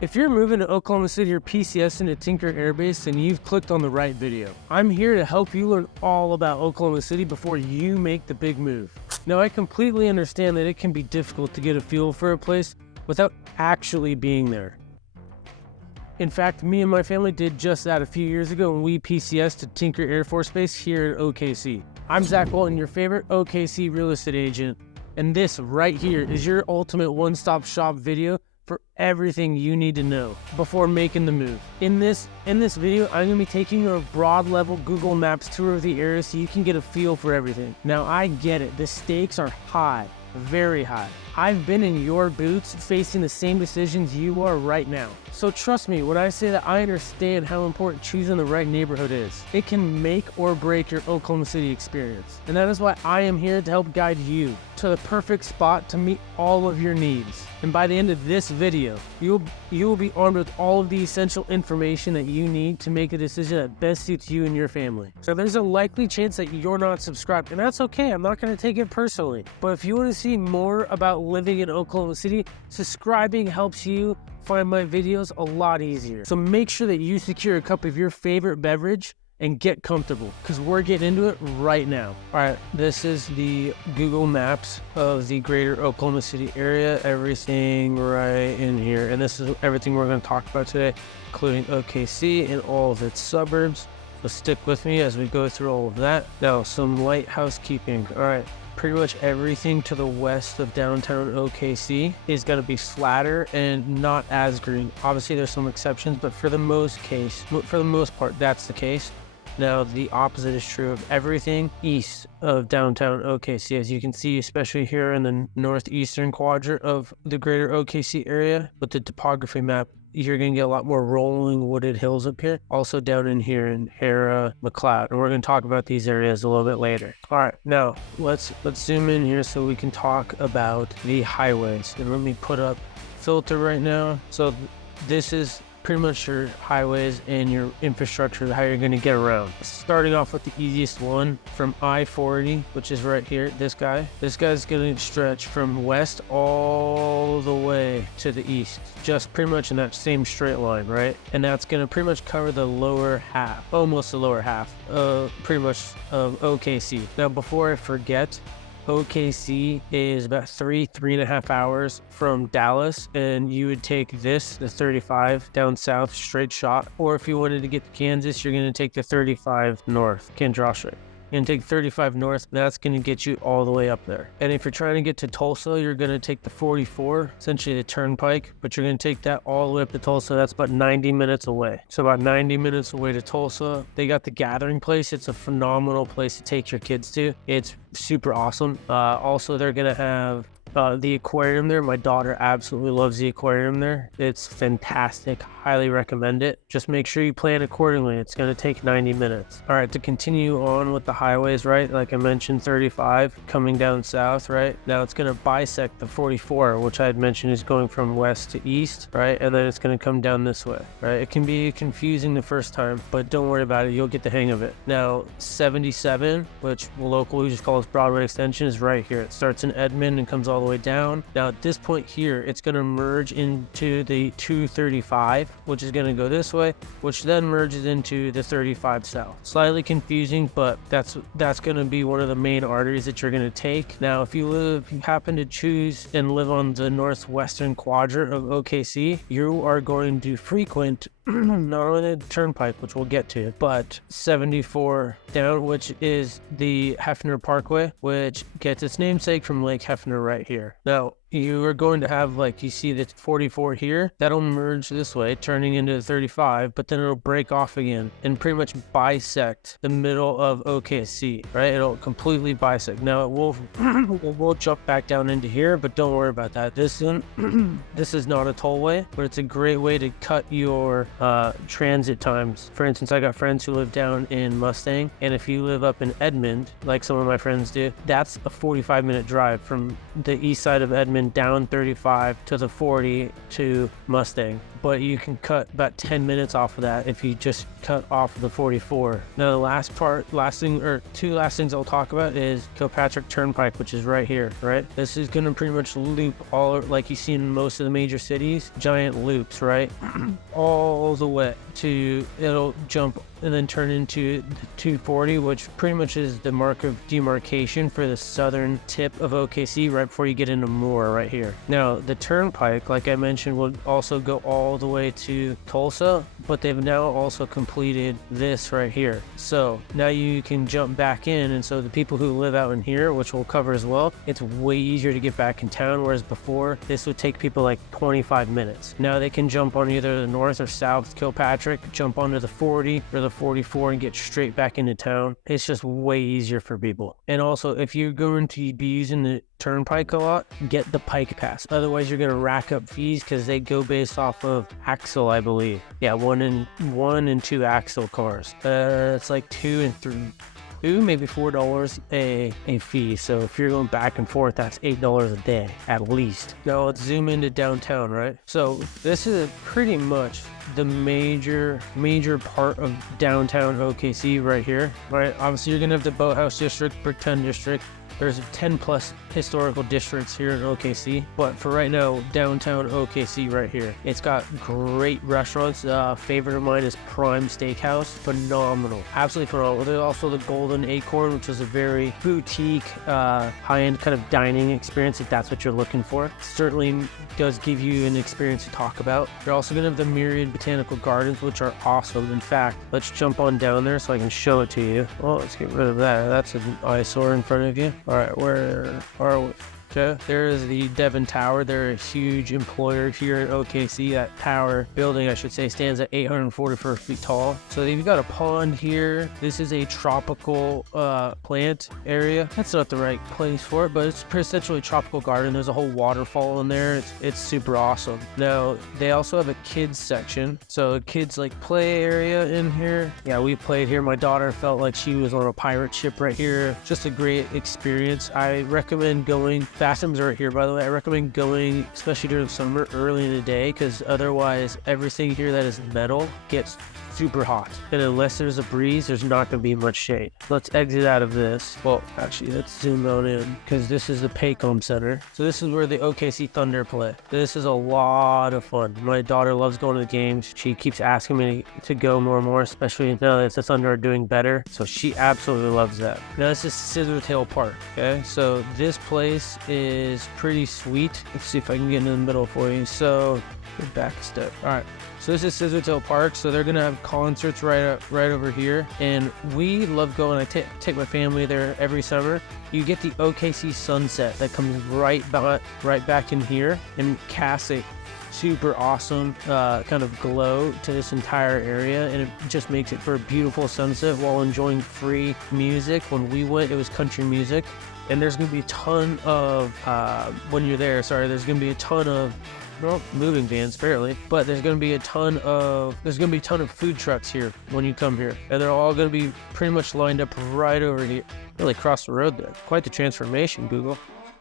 If you're moving to Oklahoma City or PCSed into Tinker Air Base, then you've clicked on the right video. I'm here to help you learn all about Oklahoma City before you make the big move. Now, I completely understand that it can be difficult to get a feel for a place without actually being there. In fact, me and my family did just that a few years ago when we PCSed to Tinker Air Force Base here in OKC. I'm Zach Welton, your favorite OKC real estate agent, and this right here is your ultimate one-stop shop video for everything you need to know before making the move. In this video, I'm gonna be taking you a broad level Google Maps tour of the area so you can get a feel for everything. Now, I get it, the stakes are high, very high. I've been in your boots facing the same decisions you are right now. So trust me when I say that I understand how important choosing the right neighborhood is. It can make or break your Oklahoma City experience. And that is why I am here to help guide you to the perfect spot to meet all of your needs. And by the end of this video, you will be armed with all of the essential information that you need to make a decision that best suits you and your family. So there's a likely chance that you're not subscribed, and that's okay. I'm not going to take it personally. But if you want to see more about living in Oklahoma City, subscribing helps you find my videos a lot easier. So make sure that you secure a cup of your favorite beverage and get comfortable, because we're getting into it right now. All right, this is the Google Maps of the greater Oklahoma City area, everything right in here. And this is everything we're going to talk about today, including OKC and all of its suburbs. So stick with me as we go through all of that. Now, some light housekeeping. All right, pretty much everything to the west of downtown OKC is going to be flatter and not as green. Obviously, there's some exceptions, but for the most part, that's the case. Now, the opposite is true of everything east of downtown OKC. As you can see, especially here in the northeastern quadrant of the greater OKC area, with the topography map, you're going to get a lot more rolling wooded hills up here. Also down in here in Hara, McLeod. And we're going to talk about these areas a little bit later. All right, now let's zoom in here so we can talk about the highways. And let me put up filter right now. So this is pretty much your highways and your infrastructure, how you're going to get around. Starting off with the easiest one from I-40, which is right here, this guy's going to stretch from west all the way to the east, just pretty much in that same straight line, right? And that's going to pretty much cover the lower half, almost the lower half, pretty much of OKC. Now, before I forget, OKC is about three and a half hours from Dallas, and you would take the 35 down south, straight shot. Or if you wanted to get to Kansas, you're going to take the 35 north, can't draw straight. You're going to take 35 north, that's going to get you all the way up there. And if you're trying to get to Tulsa, you're going to take the 44, essentially the turnpike, but you're going to take that all the way up to Tulsa. That's about 90 minutes away. So about 90 minutes away to Tulsa. They got the Gathering Place. It's a phenomenal place to take your kids to. It's super awesome. Also, they're going to have the aquarium there. My daughter absolutely loves the aquarium there. It's fantastic. Highly recommend it. Just make sure you plan accordingly. It's going to take 90 minutes. All right, to continue on with the highways, right? Like I mentioned, 35 coming down south, right? Now it's going to bisect the 44, which I had mentioned is going from west to east, right? And then it's going to come down this way, right? It can be confusing the first time, but don't worry about it. You'll get the hang of it. Now, 77, which locally we just call Broadway Extension, is right here. It starts in Edmond and comes all the way down. Now at this point here, it's going to merge into the 235, which is going to go this way, which then merges into the 35 south. Slightly confusing, but that's going to be one of the main arteries that you're going to take. Now, if you happen to choose and live on the northwestern quadrant of OKC, you are going to frequent not only the turnpike, which we'll get to, but 74 down, which is the Hefner Parkway, which gets its namesake from Lake Hefner right here. Now, you are going to have, like, you see the 44 here, that'll merge this way, turning into the 35, but then it'll break off again and pretty much bisect the middle of OKC, right? It'll completely bisect. Now, it will jump back down into here, but don't worry about that. This is not a tollway, but it's a great way to cut your transit times. For instance, I got friends who live down in Mustang, and if you live up in Edmond, like some of my friends do, that's a 45-minute drive from the east side of Edmond down 35 to the 40 to Mustang. but you can cut about 10 minutes off of that if you just cut off of the 44. Now the two last things I'll talk about is Kilpatrick Turnpike, which is right here, right? This is gonna pretty much loop all, like you see in most of the major cities, giant loops, right? All the way to, it'll jump and then turn into the 240, which pretty much is the mark of demarcation for the southern tip of OKC right before you get into Moore right here. Now, the turnpike, like I mentioned, will also go all the way to Tulsa, but they've now also completed this right here. So now you can jump back in, and so the people who live out in here, which we'll cover as well, it's way easier to get back in town, whereas before, this would take people like 25 minutes. Now they can jump on either the north or south Kilpatrick, jump onto the 40 or the 44 and get straight back into town. It's just way easier for people. And also, if you're going to be using the turnpike a lot, get the pike pass. Otherwise, you're going to rack up fees because they go based off of axle, I believe. Yeah, one and two axle cars. It's like two, maybe $4 a fee. So if you're going back and forth, that's $8 a day at least. Now let's zoom into downtown, right? So this is pretty much the major part of downtown OKC right here, right? Obviously you're gonna have the Boathouse District, Bricktown District. There's 10 plus historical districts here in OKC, but for right now, downtown OKC right here. It's got great restaurants. Favorite of mine is Prime Steakhouse. Phenomenal, absolutely phenomenal. There's also the Golden Acorn, which is a very boutique, high-end kind of dining experience if that's what you're looking for. Certainly does give you an experience to talk about. You're also gonna have the Myriad Botanical Gardens, which are awesome. In fact, let's jump on down there so I can show it to you. Well, let's get rid of that. That's an eyesore in front of you. All right, where are we? Okay, there is the Devon Tower. They're a huge employer here in OKC. That tower building, I should say, stands at 844 feet tall. So you've got a pond here. This is a tropical plant area. That's not the right place for it, but it's essentially a tropical garden. There's a whole waterfall in there. It's super awesome. Now, they also have a kids section. So a kids like play area in here. Yeah, we played here. My daughter felt like she was on a pirate ship right here. Just a great experience. I recommend going. Bathrooms are here, by the way. I recommend going, especially during summer, early in the day, because otherwise everything here that is metal gets super hot. And unless there's a breeze, there's not going to be much shade. Let's exit out of this. Well, actually, let's zoom on in, because this is the Paycom Center. So this is where the OKC Thunder play. This is a lot of fun. My daughter loves going to the games. She keeps asking me to go more and more, especially now that the Thunder are doing better. So she absolutely loves that. Now this is Scissortail Park, okay? So this place is pretty sweet. Let's see if I can get in the middle for you. So, back a step. All right. So this is Scissortail Park. So they're gonna have concerts right over here, and we love going. I take my family there every summer. You get the OKC sunset that comes right back in here and casts a super awesome kind of glow to this entire area, and it just makes it for a beautiful sunset while enjoying free music. When we went, it was country music. And there's going to be a ton of, when you're there, there's going to be a ton of, well, moving vans, fairly, but there's going to be a ton of food trucks here when you come here. And they're all going to be pretty much lined up right over here. Really across the road there. Quite the transformation, Google.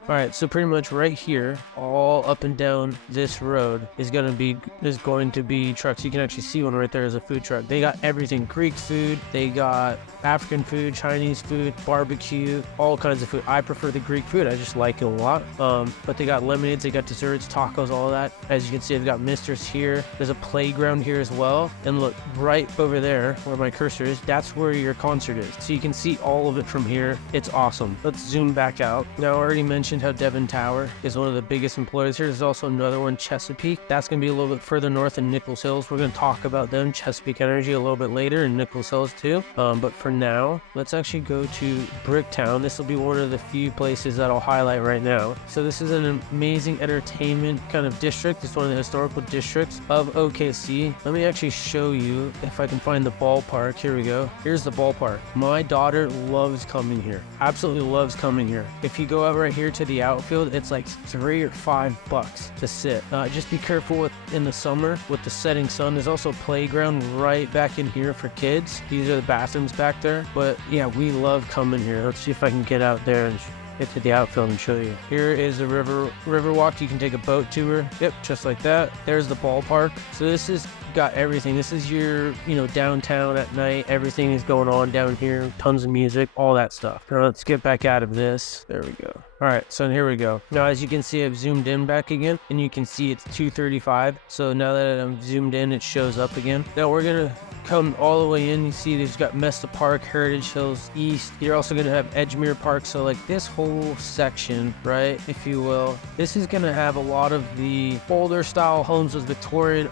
All right, so pretty much right here, all up and down this road is going to be trucks. You can actually see one right there as a food truck. They got everything: Greek food, they got African food, Chinese food, barbecue, all kinds of food. I prefer the Greek food. I just like it a lot. But they got lemonades, they got desserts, tacos, all of that. As you can see, they've got Misters here. There's a playground here as well. And look, right over there where my cursor is, that's where your concert is. So you can see all of it from here. It's awesome. Let's zoom back out. Now, I already mentioned how Devon Tower is one of the biggest employers here. There's also another one, Chesapeake. That's going to be a little bit further north in Nichols Hills. We're going to talk about them, Chesapeake Energy, a little bit later, in Nichols Hills too. But for now, let's actually go to Bricktown. This will be one of the few places that I'll highlight right now. So this is an amazing entertainment kind of district. It's one of the historical districts of OKC. Let me actually show you if I can find the ballpark. Here we go. Here's the ballpark. My daughter loves coming here. Absolutely loves coming here. If you go out right here to the outfield, it's like $3 or $5 to sit. Just be careful in the summer with the setting sun. There's also a playground right back in here for kids. These are the bathrooms back there. But yeah, we love coming here. Let's see if I can get out there and get to the outfield and show you. Here is a river walk. You can take a boat tour. Yep, just like that. There's the ballpark. So this is got everything. This is your, downtown at night. Everything is going on down here. Tons of music, all that stuff. Now let's get back out of this. There we go. All right, so here we go. Now, as you can see, I've zoomed in back again, and you can see it's 2:35. So now that I'm zoomed in, it shows up again. Now we're gonna come all the way in. You see there's got Mesta Park, Heritage Hills East. You're also gonna have Edgemere Park. So like this whole section, right, if you will, this is gonna have a lot of the older style homes with Victorian,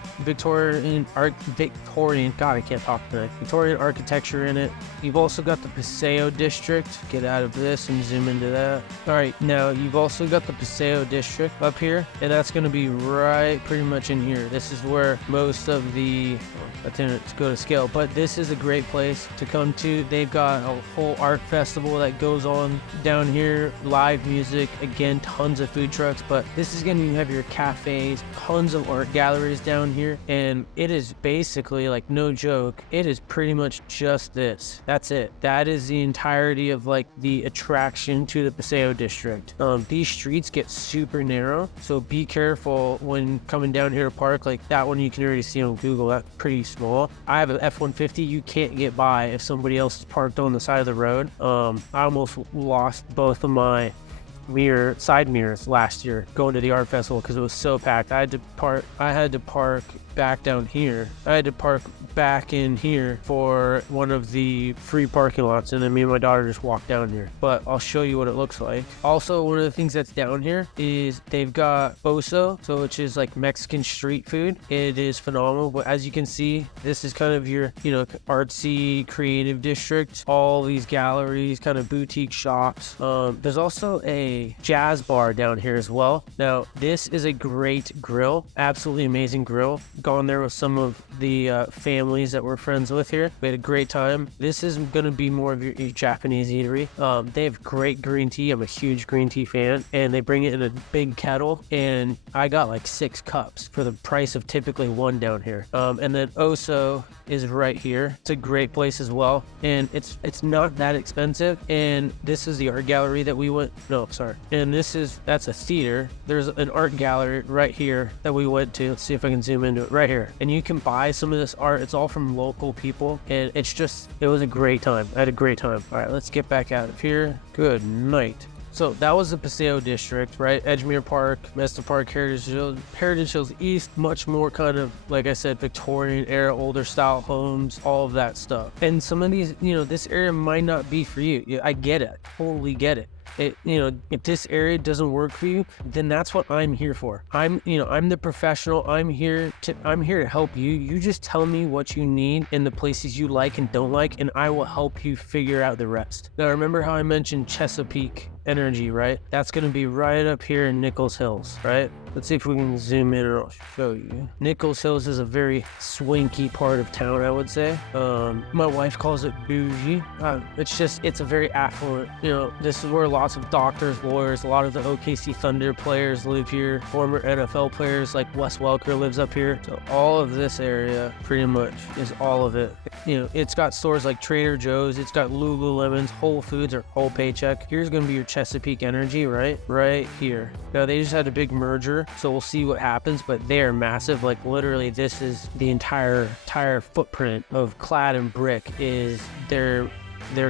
God, I can't talk tonight. Victorian architecture in it. You've also got the Paseo District. Get out of this and zoom into that. All right, now you've also got the Paseo District up here, and that's gonna be right pretty much in here. This is where most of the, I didn't go to scale, but this is a great place to come to. They've got a whole art festival that goes on down here, live music, again, tons of food trucks, but this is gonna have your cafes, tons of art galleries down here, and it is basically, like, no joke, it is pretty much just this. That's it. That is the entirety of like the attraction to the Paseo District. These streets get super narrow, so be careful when coming down here to park. Like that one you can already see on Google, that's pretty small. I have an F-150, you can't get by if somebody else is parked on the side of the road. I almost lost both of my side mirrors last year going to the art festival because it was so packed. I had to park back down here. I had to park back in here for one of the free parking lots, and then me and my daughter just walked down here. But I'll show you what it looks like. Also, one of the things that's down here is they've got Boso, so which is like Mexican street food. It is phenomenal, but as you can see, this is kind of your, artsy creative district. All these galleries, kind of boutique shops. There's also a jazz bar down here as well. Now, this is a great grill, absolutely amazing grill. Gone there with some of the families that we're friends with here. We had a great time. This is going to be more of your Japanese eatery. They have great green tea. I'm a huge green tea fan, and they bring it in a big kettle, and I got like 6 cups for the price of typically 1 down here. And then Oso is right here. It's a great place as well, and it's not that expensive. And this is the art gallery that we went, and that's a theater. There's an art gallery right here that we went to. Let's see if I can zoom into it right here, and you can buy some of this art. It's all from local people, and it was a great time. I had a great time. All right, let's get back out of here. Good night. So that was the Paseo District, right? Edgemere Park, Mesta Park, Heritage Hills East, much more kind of, like I said, Victorian era, older style homes, all of that stuff. And some of these, this area might not be for you. I get it, totally get it. If this area doesn't work for you, then that's what I'm here for. I'm the professional. I'm here to help you. You just tell me what you need and the places you like and don't like, and I will help you figure out the rest. Now, remember how I mentioned Chesapeake Energy, right? That's going to be right up here in Nichols Hills, right? Let's see if we can zoom in and I'll show you. Nichols Hills is a very swanky part of town, I would say. My wife calls it bougie. It's a very affluent, this is where lots of doctors, lawyers, a lot of the OKC Thunder players live here. Former NFL players like Wes Welker lives up here. So all of this area pretty much is all of it. It's got stores like Trader Joe's. It's got Lululemon's, Whole Foods, or Whole Paycheck. Here's going to be your Chesapeake Energy, right here. Now, they just had a big merger, so we'll see what happens, but they are massive. Like, literally, this is the entire footprint of clad and brick is their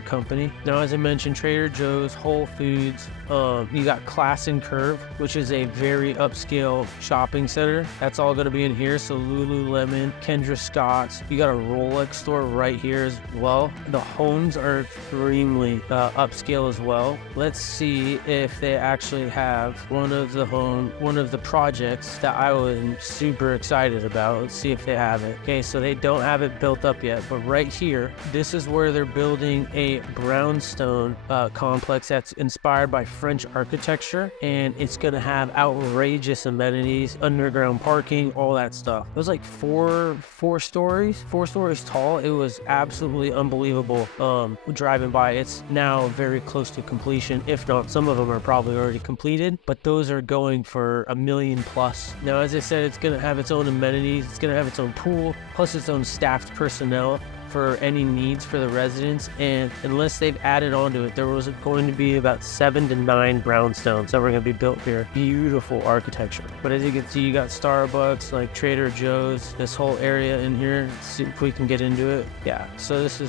company. Now, as I mentioned, Trader Joe's, Whole Foods, you got Class and Curve, which is a very upscale shopping center. That's all going to be in here. So Lululemon, Kendra Scott's, you got a Rolex store right here as well. The homes are extremely upscale as well. Let's see if they actually have one of the projects that I was super excited about. Let's see if they have it. Okay, so they don't have it built up yet, but right here, this is where they're building a brownstone complex that's inspired by French architecture, and it's gonna have outrageous amenities, underground parking, all that stuff. It was like four stories tall. It was absolutely unbelievable driving by. It's now very close to completion. If not, some of them are probably already completed, but those are going for $1 million plus. Now, as I said, it's gonna have its own amenities. It's gonna have its own pool, plus its own staffed personnel for any needs for the residents, and unless they've added onto it, there was going to be about 7 to 9 brownstones that were going to be built here. Beautiful architecture. But as you can see, you got Starbucks, like Trader Joe's, this whole area in here. Let's see if we can get into it. Yeah, so this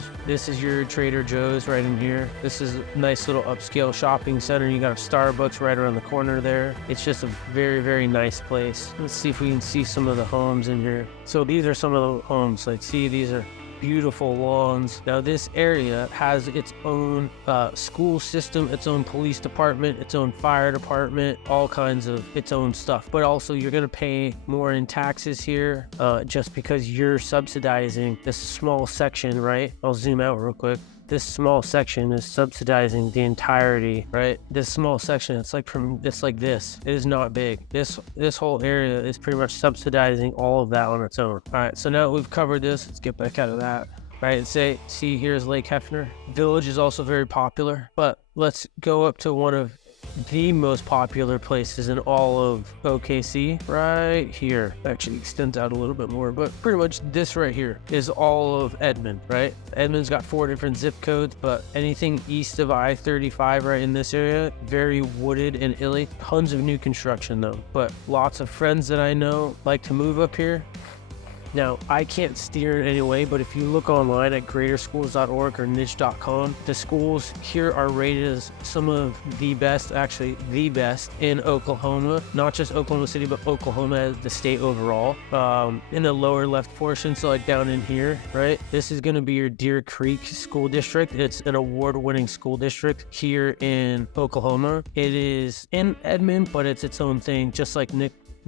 is your Trader Joe's right in here. This is a nice little upscale shopping center. You got a Starbucks right around the corner there. It's just a very, very nice place. Let's see if we can see some of the homes in here. So these are some of the homes. Like, see, these are beautiful lawns. Now this area has its own school system, its own police department, its own fire department, all kinds of its own stuff. But also you're going to pay more in taxes here just because you're subsidizing this small section, right? I'll zoom out real quick. This small section is subsidizing the entirety, right? This small section, it's like this. It is not big. This whole area is pretty much subsidizing all of that on its own. All right, so now we've covered this, let's get back out of that. Right, see here's Lake Hefner. Village is also very popular, but let's go up to one of the most popular places in all of OKC right here. Actually extends out a little bit more, but pretty much this right here is all of Edmond, right? Edmond's got 4 different zip codes, but anything east of I-35 right in this area, very wooded and illy. Tons of new construction though, but lots of friends that I know like to move up here. Now, I can't steer in any way, but if you look online at greaterschools.org or niche.com, the schools here are rated as some of the best, actually the best in Oklahoma, not just Oklahoma City, but Oklahoma as the state overall. In the lower left portion, so like down in here, right? This is going to be your Deer Creek School District. It's an award-winning school district here in Oklahoma. It is in Edmond, but it's its own thing, just like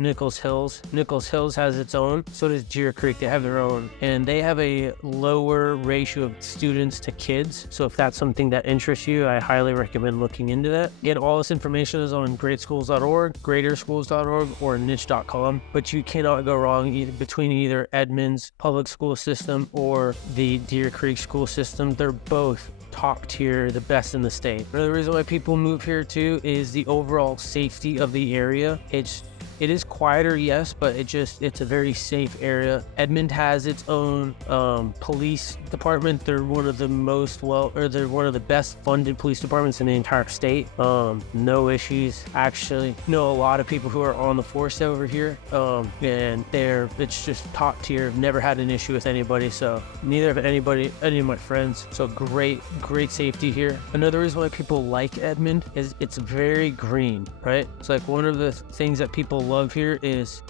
Nichols Hills. Nichols Hills has its own. So does Deer Creek. They have their own. And they have a lower ratio of students to kids. So if that's something that interests you, I highly recommend looking into that. Again, all this information is on greatschools.org, greaterschools.org, or niche.com. But you cannot go wrong between either Edmond's public school system or the Deer Creek school system. They're both top tier, the best in the state. Another reason why people move here too is the overall safety of the area. It is quieter, yes, but it's a very safe area. Edmond has its own police department. They're one of the they're one of the best funded police departments in the entire state. No issues. Actually, know a lot of people who are on the force over here, and it's just top tier. Never had an issue with anybody, so neither have any of my friends. So great safety here. Another reason why people like Edmond is it's very green, right? It's like one of the things that people love here is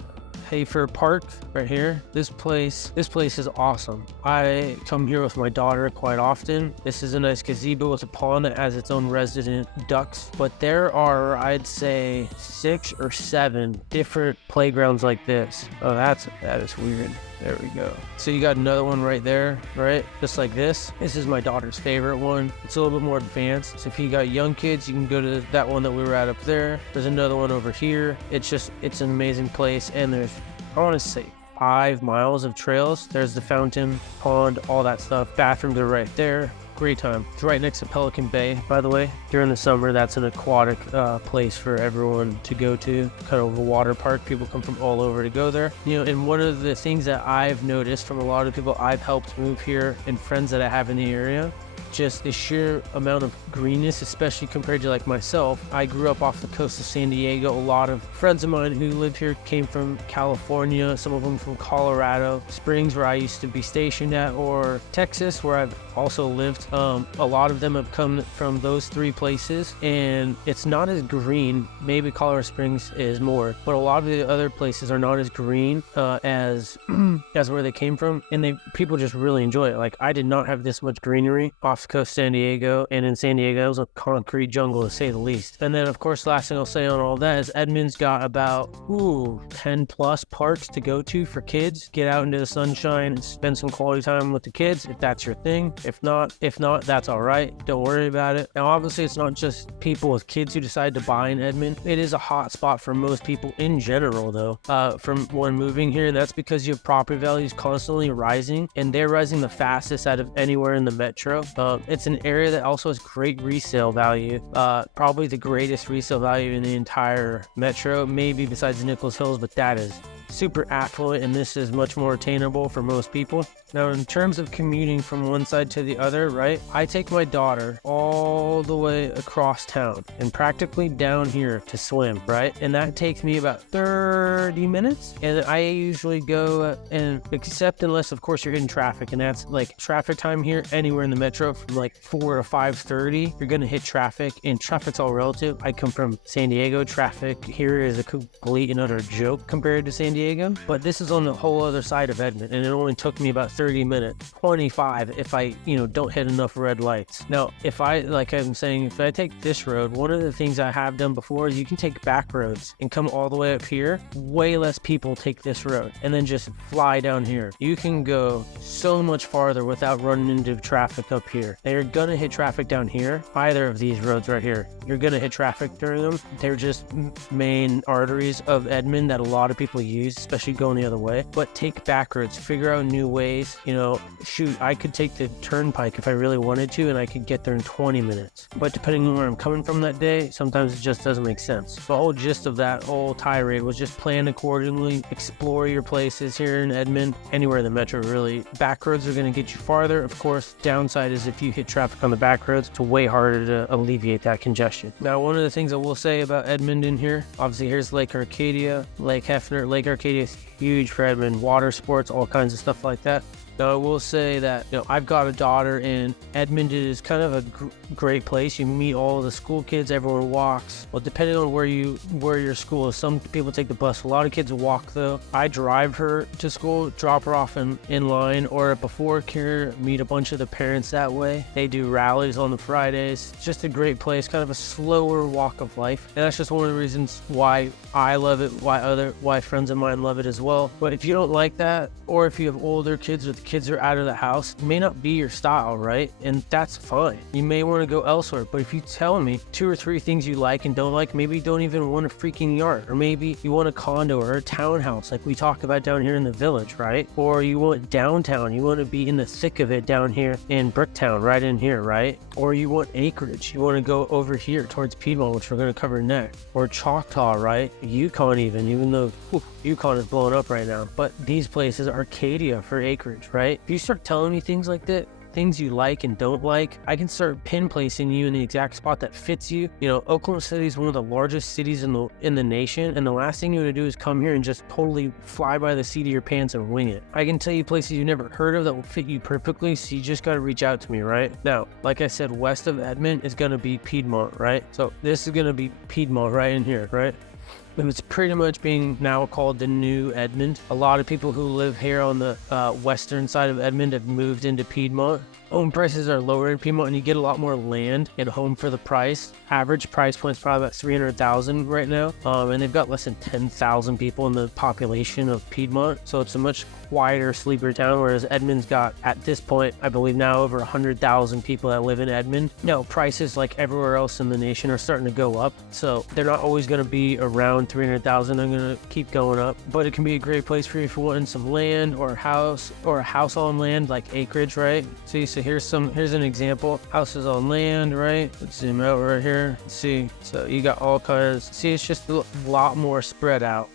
Hayfair Park right here. This place is awesome. I come here with my daughter quite often. This is a nice gazebo with a pond that has its own resident ducks, but there are, I'd say, 6 or 7 different playgrounds like this. Oh, that is weird. There we go. So you got another one right there, right? Just like this. This is my daughter's favorite one. It's a little bit more advanced. So if you got young kids, you can go to that one that we were at up there. There's another one over here. It's an amazing place. And there's, I want to say, 5 miles of trails. There's the fountain, pond, all that stuff. Bathrooms are right there. Great time. It's right next to Pelican Bay, by the way. During the summer, that's an aquatic place for everyone to go to. Kind of a water park. People come from all over to go there. You know, and one of the things that I've noticed from a lot of people I've helped move here and friends that I have in the area, just the sheer amount of greenness, especially compared to like myself. I grew up off the coast of San Diego. A lot of friends of mine who live here came from California, some of them from Colorado Springs, where I used to be stationed at, or Texas, where I've also lived. A lot of them have come from those 3 places, and it's not as green. Maybe Colorado Springs is more, but a lot of the other places are not as green as where they came from, and people just really enjoy it. Like, I did not have this much greenery off the coast of San Diego, and in San Diego it was a concrete jungle, to say the least. And then, of course, last thing I'll say on all that is Edmond's got about 10 plus parks to go to for kids. Get out into the sunshine and spend some quality time with the kids if that's your thing. If not, that's all right. Don't worry about it. Now, obviously, it's not just people with kids who decide to buy in Edmond. It is a hot spot for most people in general, though, from when moving here. And that's because you have property values constantly rising, and they're rising the fastest out of anywhere in the metro. It's an area that also has great resale value, probably the greatest resale value in the entire metro, maybe besides Nichols Hills, but that is super affluent, and this is much more attainable for most people. Now, in terms of commuting from one side to the other, right, I take my daughter all the way across town and practically down here to swim, right? And that takes me about 30 minutes. And I usually go, and except unless, of course, you're in traffic, and that's like traffic time here anywhere in the metro from like 4 to 5:30, you're going to hit traffic, and traffic's all relative. I come from San Diego. Traffic here is a complete and utter joke compared to San Diego, but this is on the whole other side of Edmond, and it only took me about 30 minutes, 25 if I, don't hit enough red lights. Now, if I take this road, one of the things I have done before is you can take back roads and come all the way up here. Way less people take this road and then just fly down here. You can go so much farther without running into traffic up here. Now, you're gonna hit traffic down here, either of these roads right here. You're gonna hit traffic during them. They're just main arteries of Edmond that a lot of people use, especially going the other way. But take back roads, figure out new ways. Shoot, I could take the turnpike if I really wanted to, and I could get there in 20 minutes. But depending on where I'm coming from that day, sometimes it just doesn't make sense. The whole gist of that whole tirade was just plan accordingly, explore your places here in Edmond, anywhere in the metro really. Back roads are going to get you farther. Of course, downside is if you hit traffic on the back roads, it's way harder to alleviate that congestion. Now, one of the things I will say about Edmond in here, obviously here's Lake Arcadia, Lake Hefner. Lake Arcadia is huge for Edmond, water sports, all kinds of stuff like that. Now, I will say that, I've got a daughter, and Edmond is kind of a great place. You meet all the school kids, everyone walks. Well, depending on where your school is, some people take the bus. A lot of kids walk, though. I drive her to school, drop her off in line, or before care, meet a bunch of the parents that way. They do rallies on the Fridays. It's just a great place, kind of a slower walk of life. And that's just one of the reasons why I love it, why friends of mine love it as well. But if you don't like that, or if you have older kids or the kids are out of the house, it may not be your style, right? And that's fine. You may want to go elsewhere, but if you tell me 2 or 3 things you like and don't like, maybe you don't even want a freaking yard, or maybe you want a condo or a townhouse like we talk about down here in the village, right? Or you want downtown, you want to be in the thick of it down here in Bricktown, right in here, right? Or you want acreage, you want to go over here towards Piedmont, which we're going to cover next, or Choctaw, right? Yukon even though Yukon is blowing up right now, but these places, Arcadia for acreage, right? If you start telling me things like that, things you like and don't like, I can start pin placing you in the exact spot that fits you. Oklahoma City is one of the largest cities in the nation, and the last thing you want to do is come here and just totally fly by the seat of your pants and wing it. I can tell you places you've never heard of that will fit you perfectly, so you just got to reach out to me, right? Now, like I said, west of Edmond is going to be Piedmont, right? So this is going to be Piedmont right in here, right? It's pretty much being now called the new Edmond. A lot of people who live here on the western side of Edmond have moved into Piedmont. Home prices are lower in Piedmont, and you get a lot more land and home for the price. Average price point is probably about $300,000 right now, and they've got less than 10,000 people in the population of Piedmont, so it's a much quieter, sleeper town, whereas Edmond's got, at this point, I believe now over 100,000 people that live in Edmond. Now, prices like everywhere else in the nation are starting to go up, so they're not always going to be around 300,000. They're going to keep going up, but it can be a great place for you if you're wanting some land or a house on land, like acreage, right? So here's an example. Houses on land, right? Let's zoom out right here. Let's see. So you got all kinds. See, it's just a lot more spread out.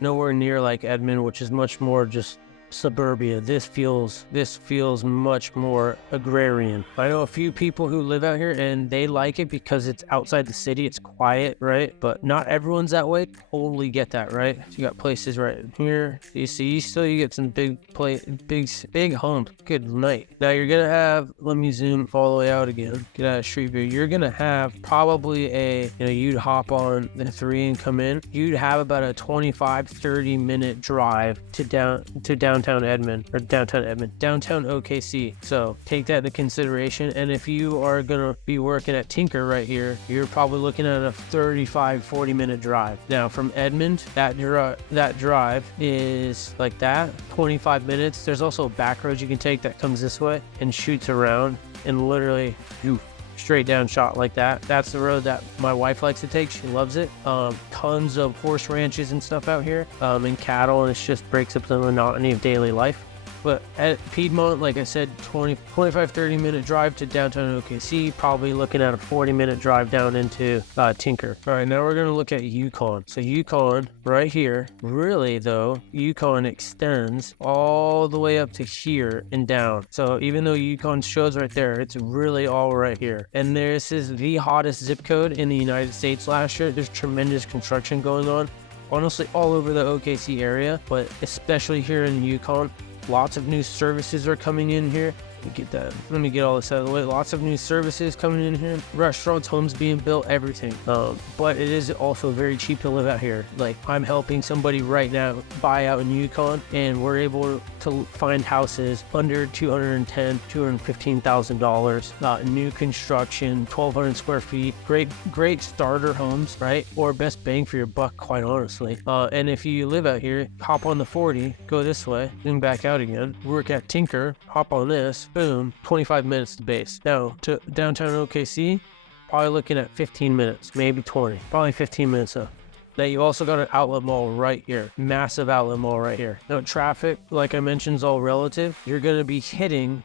Nowhere near like Edmond, which is much more just suburbia. This feels much more agrarian. I know a few people who live out here and they like it because it's outside the city, it's quiet, right? But not everyone's that way. Totally get that, right? So you got places right here. You get some big humps. Good night. Now you're gonna have, let me zoom all the way out again, get out of street view. You're gonna have probably you'd hop on the 3 and come in. You'd have about a 25-30 minute drive to downtown OKC. So take that into consideration. And if you are gonna be working at Tinker right here, you're probably looking at a 35-40 minute drive. Now from Edmond, that drive is like that, 25 minutes. There's also a back road you can take that comes this way and shoots around and literally straight down shot like that. That's the road that my wife likes to take. She loves it. Tons of horse ranches and stuff out here, and cattle, and it just breaks up the monotony of daily life. But at Piedmont, like I said, 25-30 minute drive to downtown OKC, probably looking at a 40-minute drive down into Tinker. All right, now we're gonna look at Yukon. So Yukon right here, really though, Yukon extends all the way up to here and down. So even though Yukon shows right there, it's really all right here. And this is the hottest zip code in the United States last year. There's tremendous construction going on, honestly all over the OKC area, but especially here in Yukon. Lots of new services are coming in here. Let me get all this out of the way. Lots of new services coming in here. Restaurants, homes being built, everything. But it is also very cheap to live out here. Like, I'm helping somebody right now buy out in Yukon, and we're able to find houses under $210,000, $215,000. New construction, 1,200 square feet. Great starter homes, right? Or best bang for your buck, quite honestly. And if you live out here, hop on the 40, go this way, then back out again. Work at Tinker, hop on this. Boom, 25 minutes to base. Now to downtown OKC, probably looking at 15 minutes, maybe 20, probably 15 minutes up. Now you also got an outlet mall right here, massive outlet mall right here. Now traffic, like I mentioned, is all relative. You're gonna be hitting,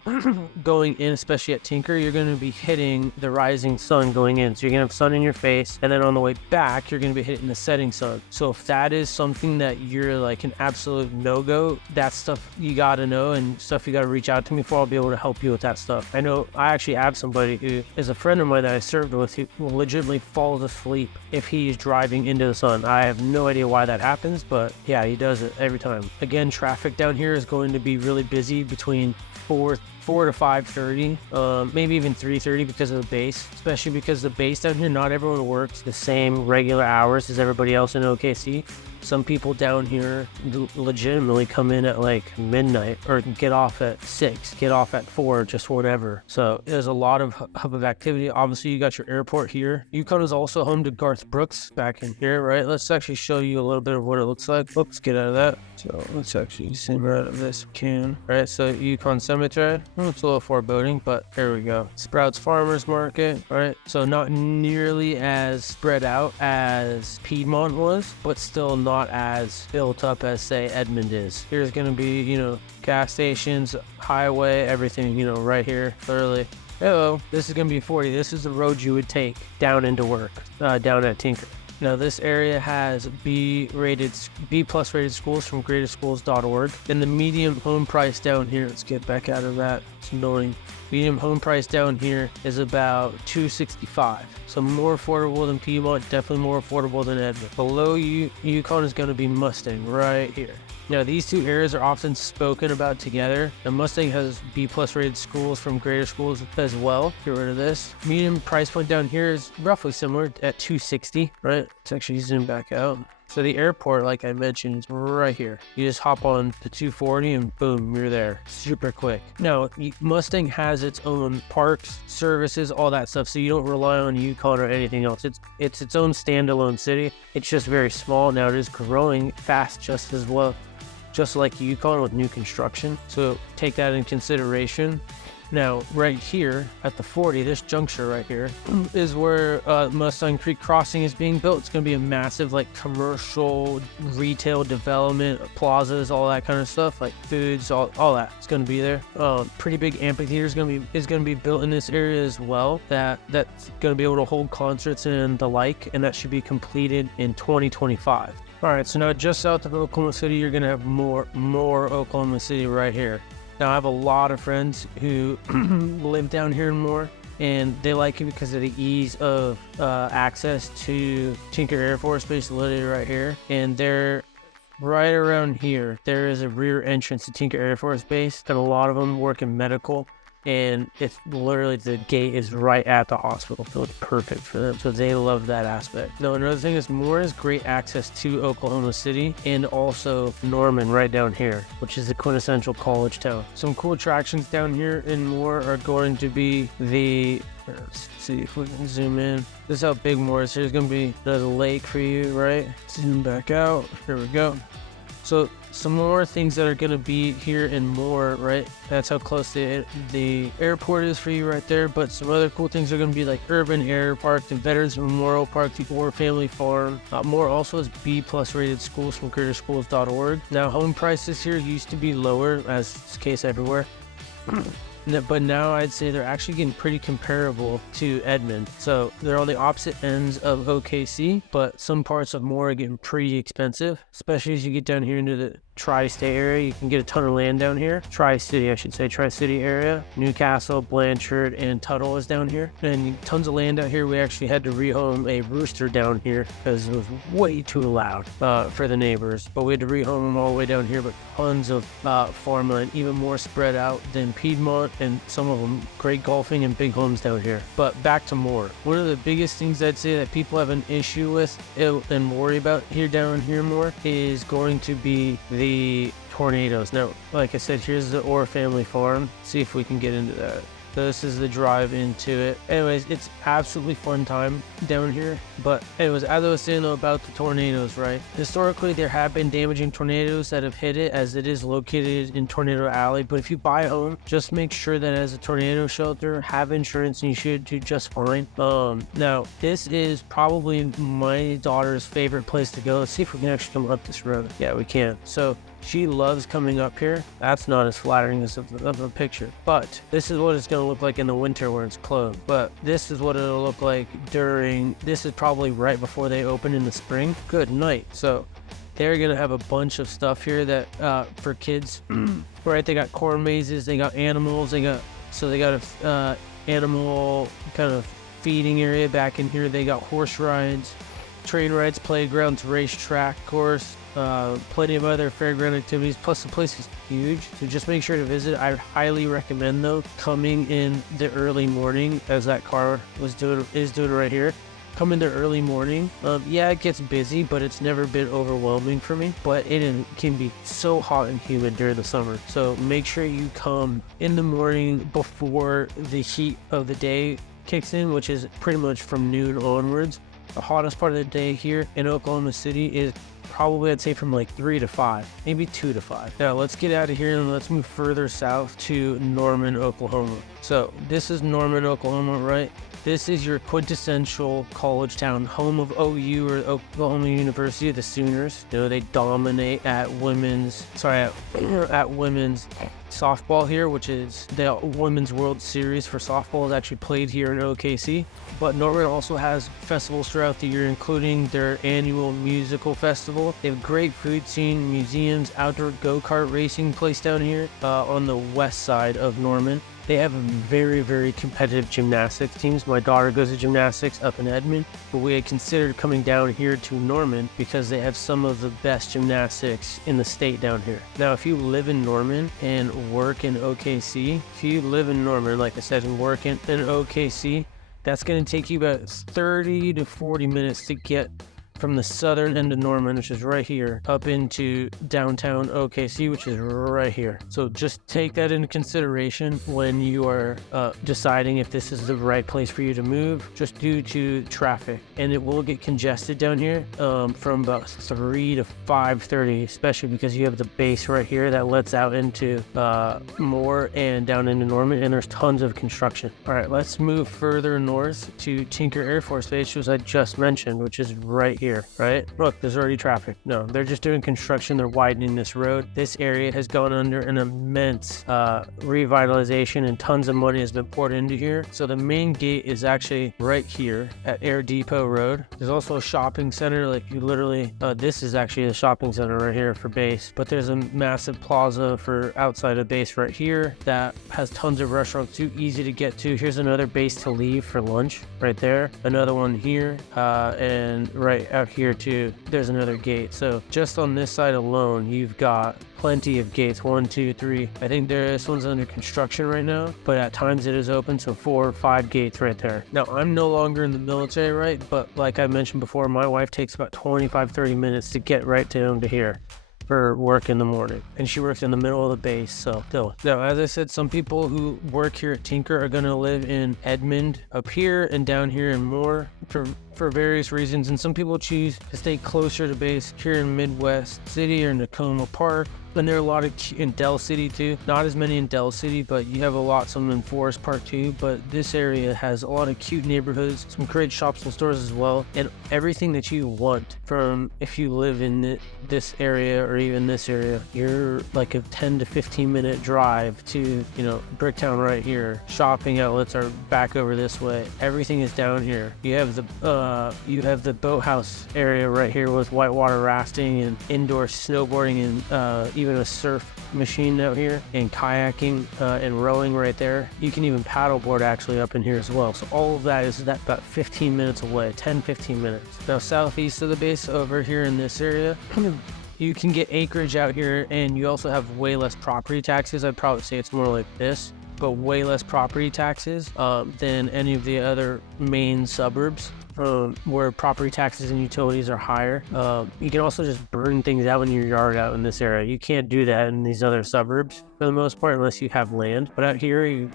going in, especially at Tinker, you're gonna be hitting the rising sun going in. So you're gonna have sun in your face, and then on the way back, you're gonna be hitting the setting sun. So if that is something that you're like an absolute no-go, that's stuff you gotta know and stuff you gotta reach out to me for. I'll be able to help you with that stuff. I know I actually have somebody who is a friend of mine that I served with who legitimately falls asleep if he's driving into the sun. I have no idea why that happens, but yeah, he does it every time. Again, traffic down here is going to be really busy between 4 to 5:30, maybe even 3:30 because of the base, especially because the base down here, not everyone works the same regular hours as everybody else in OKC. Some people down here legitimately come in at like midnight or get off at 6, get off at 4, just whatever. So there's a lot of hub of activity. Obviously, you got your airport here. Yukon is also home to Garth Brooks back in here, right? Let's actually show you a little bit of what it looks like. Let's get out of that. So let's actually zoom out of this can. All right, so Yukon Cemetery. It's a little foreboding, but there we go. Sprouts Farmers Market, right? So not nearly as spread out as Piedmont was, but still not as built up as, say, Edmond is. Here's going to be, you know, gas stations, highway, everything, you know, right here, literally. Hello, this is going to be 40. This is the road you would take down into work, down at Tinker. Now, this area has B+ rated schools from greaterschools.org. And the median home price down here, let's get back out of that. It's annoying. Median home price down here is about $265. So more affordable than Piedmont, definitely more affordable than Edmond. Below Yukon is going to be Mustang right here. Now, these two areas are often spoken about together. And Mustang has B+ rated schools from Greater Schools as well. Get rid of this. Median price point down here is roughly similar at $260, right? Let's actually zoom back out. So the airport, like I mentioned, is right here. You just hop on the 240 and boom, you're there. Super quick. Now, Mustang has its own parks, services, all that stuff. So you don't rely on Yukon or anything else. It's its own standalone city. It's just very small. Now it is growing fast just as well, just like Yukon with new construction. So take that in consideration. Now, right here at the 40, this juncture right here is where Mustang Creek Crossing is being built. It's going to be a massive, like, commercial retail development, plazas, all that kind of stuff, like foods, all that. It's going to be there. Pretty big amphitheater is going to be built in this area as well. That's going to be able to hold concerts and the like, and that should be completed in 2025. All right, so now just south of Oklahoma City, you're going to have more Oklahoma City right here. Now, I have a lot of friends who live down here more, and they like it because of the ease of access to Tinker Air Force Base, literally right here. And they're right around here. There is a rear entrance to Tinker Air Force Base, and a lot of them work in medical. And it's literally, the gate is right at the hospital, so it's perfect for them. So they love that aspect. Now, another thing is Moore has great access to Oklahoma City and also Norman right down here, which is the quintessential college town. Some cool attractions down here in Moore are going to be let's see if we can zoom in. This is how big Moore is. There's going to be the lake for you, right? Zoom back out. Here we go. So some more things that are going to be here and more, right? That's how close the airport is for you right there. But some other cool things are going to be like Urban Air Park, the Veterans Memorial Park, the Orr Family Farm. More also is B+ rated schools from CreatorSchools.org. Now home prices here used to be lower, as is the case everywhere. But now I'd say they're actually getting pretty comparable to Edmond. So they're on the opposite ends of OKC, but some parts of Moore are getting pretty expensive, especially as you get down here into the tri-state area. You can get a ton of land down here. Tri-city, I should say, tri-city area. Newcastle, Blanchard, and Tuttle is down here. And tons of land out here. We actually had to rehome a rooster down here because it was way too loud for the neighbors. But we had to rehome them all the way down here, but tons of farmland, even more spread out than Piedmont, and some of them great golfing and big homes down here. But back to Moore. One of the biggest things I'd say that people have an issue with and worry about down here more is going to be the tornadoes. Now, like I said, here's the Orr Family Farm. See if we can get into that. So this is the drive into it. Anyways, it's absolutely fun time down here. But anyways, as I was saying though about the tornadoes, right? Historically, there have been damaging tornadoes that have hit it, as it is located in Tornado Alley. But if you buy a home, just make sure that as a tornado shelter, have insurance, and you should do just fine. Now, this is probably my daughter's favorite place to go. Let's see if we can actually come up this road. Yeah, we can. So she loves coming up here. That's not as flattering as of a picture, but this is what it's going to look like in the winter where it's closed. But this is what it'll look like this is probably right before they open in the spring. Good night. So they're going to have a bunch of stuff here that for kids, right? They got corn mazes, they got animals, they got a animal kind of feeding area back in here. They got horse rides, train rides, playgrounds, racetrack course, plenty of other fairground activities, plus the place is huge, so just make sure to visit. I highly recommend though coming in the early morning, as that car is doing right here. Come in the early morning. Yeah, it gets busy, but it's never been overwhelming for me. But it can be so hot and humid during the summer, so make sure you come in the morning before the heat of the day kicks in, which is pretty much from noon onwards. The hottest part of the day here in Oklahoma City is probably, I'd say, from like 3 to 5, maybe 2 to 5. Now let's get out of here and let's move further south to Norman, Oklahoma. So this is Norman, Oklahoma, right? This is your quintessential college town, home of OU, or Oklahoma University, the Sooners. You know, they dominate at women's softball here, which is the Women's World Series for softball is actually played here in OKC. But Norman also has festivals throughout the year, including their annual musical festival. They have a great food scene, museums, outdoor go-kart racing place down here on the west side of Norman. They have very, very competitive gymnastics teams. My daughter goes to gymnastics up in Edmond, but we had considered coming down here to Norman because they have some of the best gymnastics in the state down here. Now, if you live in Norman and work in OKC, like I said, and work in OKC, that's going to take you about 30 to 40 minutes to get from the southern end of Norman, which is right here, up into downtown OKC, which is right here. So just take that into consideration when you are deciding if this is the right place for you to move, just due to traffic. And it will get congested down here from about 3 to 5:30, especially because you have the base right here that lets out into Moore and down into Norman, and there's tons of construction. All right, let's move further north to Tinker Air Force Base, which I just mentioned, which is right here. Right? Look, there's already traffic. No, they're just doing construction. They're widening this road. This area has gone under an immense revitalization, and tons of money has been poured into here. So the main gate is actually right here at Air Depot Road. There's also a shopping center. Like you literally, this is actually a shopping center right here for base, but there's a massive plaza for outside of base right here that has tons of restaurants, too easy to get to. Here's another base to leave for lunch right there. Another one here, and right out here too, there's another gate. So just on this side alone, you've got plenty of gates. 1, 2, 3. I think this one's under construction right now, but at times it is open, so 4 or 5 gates right there. Now, I'm no longer in the military, right? But like I mentioned before, my wife takes about 25-30 minutes to get right down to here. for work in the morning, and she works in the middle of the base. So still, now as I said, some people who work here at Tinker are going to live in Edmond up here and down here and more for various reasons, and some people choose to stay closer to base here in Midwest City or Tacoma Park. And there are a lot of in Del City too. Not as many in Del City, but you have a lot some in Forest Park too. But this area has a lot of cute neighborhoods, some great shops and stores as well, and everything that you want from if you live in this area or even this area. You're like a 10 to 15 minute drive to, you know, Bricktown right here. Shopping outlets are back over this way. Everything is down here. You have the boathouse area right here with whitewater rafting and indoor snowboarding and even a surf machine out here, and kayaking and rowing right there. You can even paddleboard actually up in here as well. So all of that is about 15 minutes away, 10-15 minutes. Now southeast of the base over here in this area, you can get acreage out here, and you also have way less property taxes. I'd probably say it's more like this, but way less property taxes than any of the other main suburbs. Where property taxes and utilities are higher. You can also just burn things out in your yard out in this area. You can't do that in these other suburbs for the most part unless you have land. But out here, you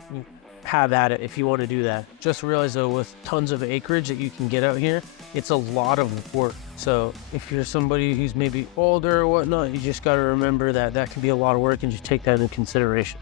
have at it if you want to do that. Just realize though, with tons of acreage that you can get out here, it's a lot of work. So if you're somebody who's maybe older or whatnot, you just got to remember that that can be a lot of work, and just take that into consideration.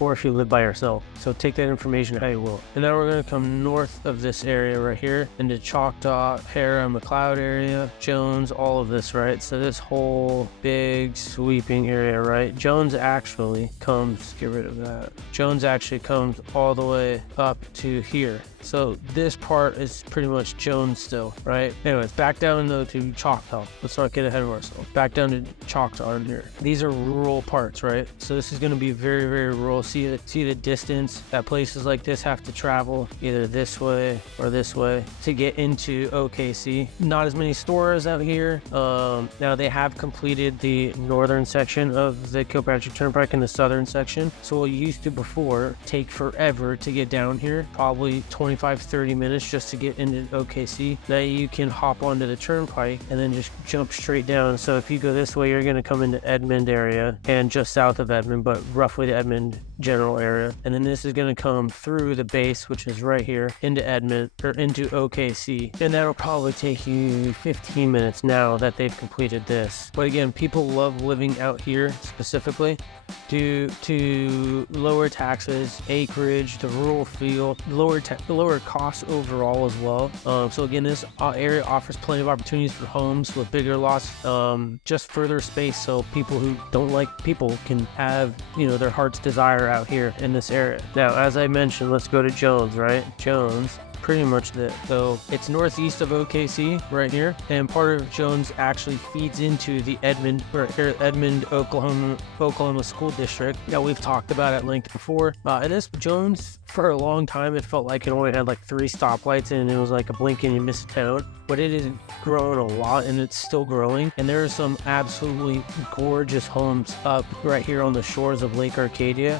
Or if you live by yourself. So take that information how you will. And now we're going to come north of this area right here into Choctaw, Hara, McLeod area, Jones, all of this, right? So this whole big sweeping area, right? Jones actually comes, get rid of that. Jones actually comes all the way up to here. So this part is pretty much Jones still, right? Anyways, back down though to Choctaw. Let's not get ahead of ourselves. Back down to Choctaw in here. These are rural parts, right? So this is going to be very, very rural. See the distance that places like this have to travel either this way or this way to get into OKC. Not as many stores out here. Now they have completed the northern section of the Kilpatrick Turnpike and the southern section. So what used to before take forever to get down here, probably 25-30 minutes just to get into OKC. Now you can hop onto the turnpike and then just jump straight down. So if you go this way, you're going to come into Edmond area and just south of Edmond, but roughly the Edmond general area. And then this is going to come through the base, which is right here, into Edmond or into OKC. And that'll probably take you 15 minutes now that they've completed this. But again, people love living out here specifically due to lower taxes, acreage, the rural feel, lower costs overall as well. So again, this area offers plenty of opportunities for homes with bigger lots, just further space, so people who don't like people can have, you know, their heart's desire out here in this area. Now, as I mentioned, let's go to Jones, right? Jones, pretty much that. So it's northeast of OKC right here, and part of Jones actually feeds into the Edmond Oklahoma school district that we've talked about at length before. And this Jones, for a long time, it felt like it only had like 3 stoplights and it was like a blink and you miss a town. But it is growing a lot, and it's still growing. And there are some absolutely gorgeous homes up right here on the shores of Lake Arcadia.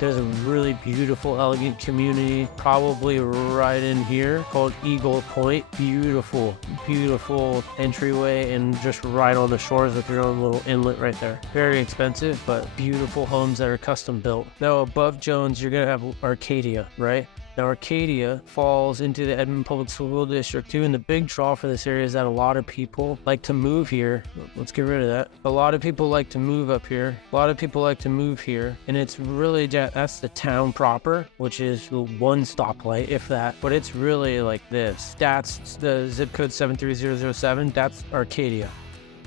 There's a really beautiful, elegant community, probably right in here, called Eagle Point. Beautiful, beautiful entryway, and just right on the shores with your own little inlet right there. Very expensive, but beautiful homes that are custom built. Now above Jones, you're gonna have Arcadia, right? Now Arcadia falls into the Edmond Public School District too, and the big draw for this area is that a lot of people like to move here. Let's get rid of that. A lot of people like to move up here. A lot of people like to move here, and it's really, that's the town proper, which is the 1 stoplight, if that, but it's really like this. That's the zip code 73007, that's Arcadia.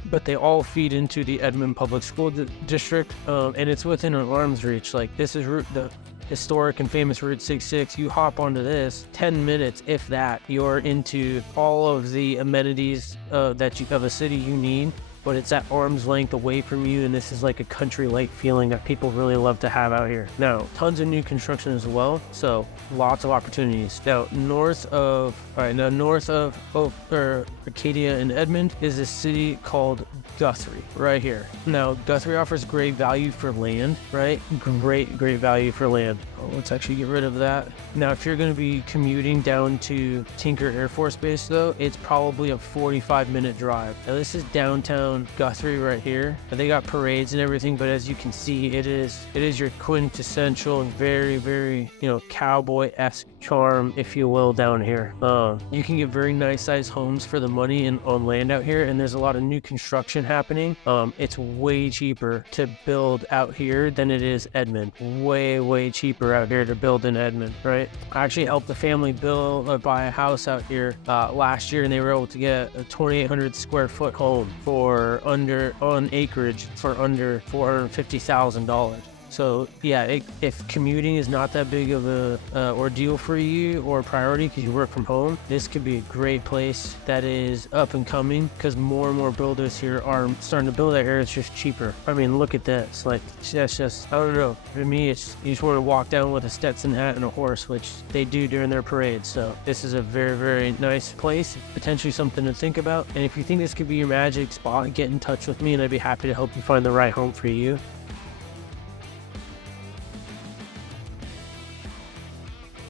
But they all feed into the Edmond Public School District, and it's within an arm's reach. Like, this is the historic and famous Route 66. You hop onto this, 10 minutes, if that, you're into all of the amenities of a city you need. But it's at arm's length away from you, and this is like a country-like feeling that people really love to have out here. Now, tons of new construction as well, so lots of opportunities. Now, north of Arcadia and Edmond is a city called Guthrie, right here. Now, Guthrie offers great value for land, right? Great value for land. Let's actually get rid of that. Now, if you're going to be commuting down to Tinker Air Force Base, though, it's probably a 45-minute drive. Now, this is downtown down Guthrie right here. They got parades and everything, but as you can see, it is your quintessential and very, very, cowboy-esque charm, if you will, down here. You can get very nice sized homes for the money and on land out here, and there's a lot of new construction happening. It's way cheaper to build out here than it is Edmond. Way cheaper out here to build in Edmond, right? I actually helped a family buy a house out here last year, and they were able to get a 2,800 square foot home on acreage for under $450,000. So yeah, if commuting is not that big of a ordeal for you or a priority because you work from home, this could be a great place that is up and coming because more and more builders here are starting to build out here. It's just cheaper. I mean, look at this. Like, that's just, I don't know. For me, it's, you just want to walk down with a Stetson hat and a horse, which they do during their parades. So this is a very, very nice place, potentially something to think about. And if you think this could be your magic spot, get in touch with me and I'd be happy to help you find the right home for you.